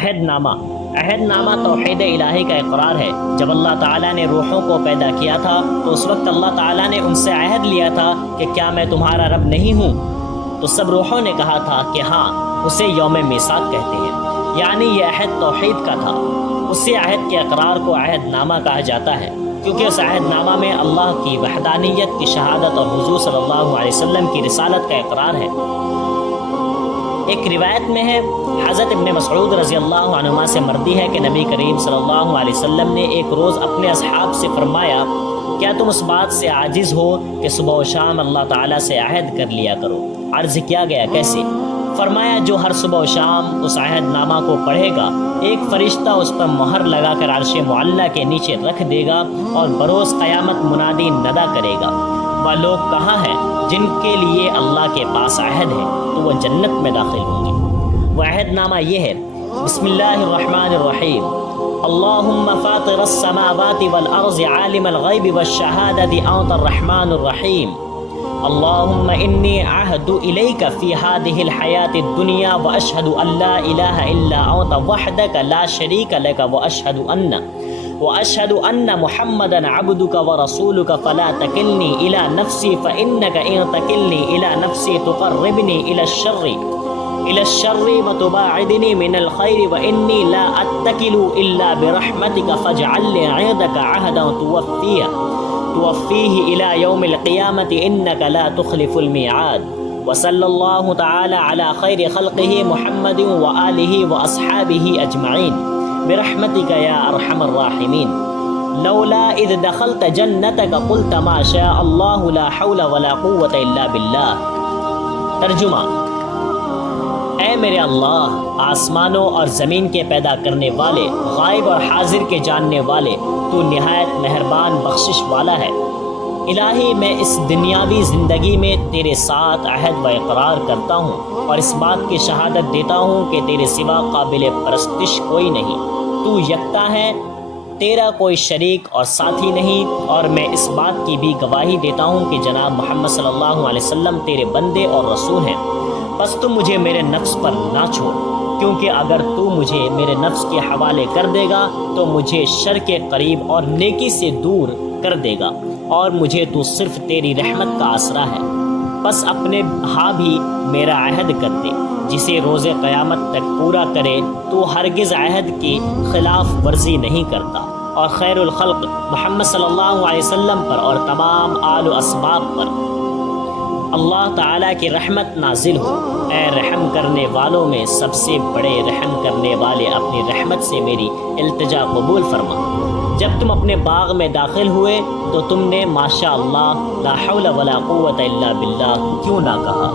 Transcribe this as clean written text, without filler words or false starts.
عہد نامہ توحید الہی کا اقرار ہے۔ جب اللہ تعالیٰ نے روحوں کو پیدا کیا تھا تو اس وقت اللہ تعالیٰ نے ان سے عہد لیا تھا کہ کیا میں تمہارا رب نہیں ہوں؟ تو سب روحوں نے کہا تھا کہ ہاں، اسے یوم میثاق کہتے ہیں، یعنی یہ عہد توحید کا تھا۔ اسی عہد کے اقرار کو عہد نامہ کہا جاتا ہے، کیونکہ اس عہد نامہ میں اللہ کی وحدانیت کی شہادت اور حضور صلی اللہ علیہ وسلم کی رسالت کا اقرار ہے۔ ایک روایت میں ہے، حضرت ابن مسعود رضی اللہ عنہما سے مروی ہے کہ نبی کریم صلی اللہ علیہ وسلم نے ایک روز اپنے اصحاب سے فرمایا، کیا تم اس بات سے عاجز ہو کہ صبح و شام اللہ تعالیٰ سے عہد کر لیا کرو؟ عرض کیا گیا کیسے؟ فرمایا، جو ہر صبح و شام اس عہد نامہ کو پڑھے گا، ایک فرشتہ اس پر مہر لگا کر عرش معلیٰ کے نیچے رکھ دے گا اور بروز قیامت منادی ندا کرے گا، وہ لوگ کہاں ہیں جن کے لیے اللہ کے پاس عہد ہے، تو وہ جنت میں داخل ہوں گے۔ وہ عہد نامہ یہ ہے، بسم اللہ الرحمن الرحیم، اللہم فاطر السماوات والارض عالم الغیب والشہادۃ انت الرحمن الرحیم، اللہم انی عہد الیک فی ہذہ الحیاۃ الدنیا واشہد ان لا الہ الا انت وحدک لا شریک لک واشہد ان محمدا عبدک ورسولک فلا تکلنی الی نفسی فانک ان تکلنی الی نفسی تقربنی الی الشر وتباعدنی من الخیر وانی لا اتکل الا برحمتک فاجعل لی عندک عہدا توفیہ الی یوم القیامت انک لا تخلف المیعاد، وصلی اللہ تعالی علی خیر خلقہ محمد وآلہ واصحابہ اجمعین برحمتک یا ارحم الراحمین، لولا اذ دخلت جنتک قلت ما شاء اللہ لا حول ولا قوة الا باللہ۔ ترجمہ: اے میرے اللہ، آسمانوں اور زمین کے پیدا کرنے والے، غائب اور حاضر کے جاننے والے، تو نہایت مہربان بخشش والا ہے۔ الہی، میں اس دنیاوی زندگی میں تیرے ساتھ عہد و اقرار کرتا ہوں اور اس بات کی شہادت دیتا ہوں کہ تیرے سوا قابل پرستش کوئی نہیں، تو یکتا ہے، تیرا کوئی شریک اور ساتھی نہیں، اور میں اس بات کی بھی گواہی دیتا ہوں کہ جناب محمد صلی اللہ علیہ وسلم تیرے بندے اور رسول ہیں۔ بس تم مجھے میرے نفس پر نہ چھوڑ، کیونکہ اگر تو مجھے میرے نفس کے حوالے کر دے گا تو مجھے شر کے قریب اور نیکی سے دور کر دے گا، اور مجھے تو صرف تیری رحمت کا آسرا ہے۔ بس اپنے ہاں بھی میرا عہد کر دے، جسے روز قیامت تک پورا کرے تو ہرگز عہد کی خلاف ورزی نہیں کرتا، اور خیر الخلق محمد صلی اللہ علیہ وسلم پر اور تمام آل و اصحاب پر اللہ تعالیٰ کی رحمت نازل ہو۔ اے رحم کرنے والوں میں سب سے بڑے رحم کرنے والے، اپنی رحمت سے میری التجا قبول فرما۔ جب تم اپنے باغ میں داخل ہوئے تو تم نے ماشاء اللہ لا حول ولا قوت الا باللہ کیوں نہ کہا؟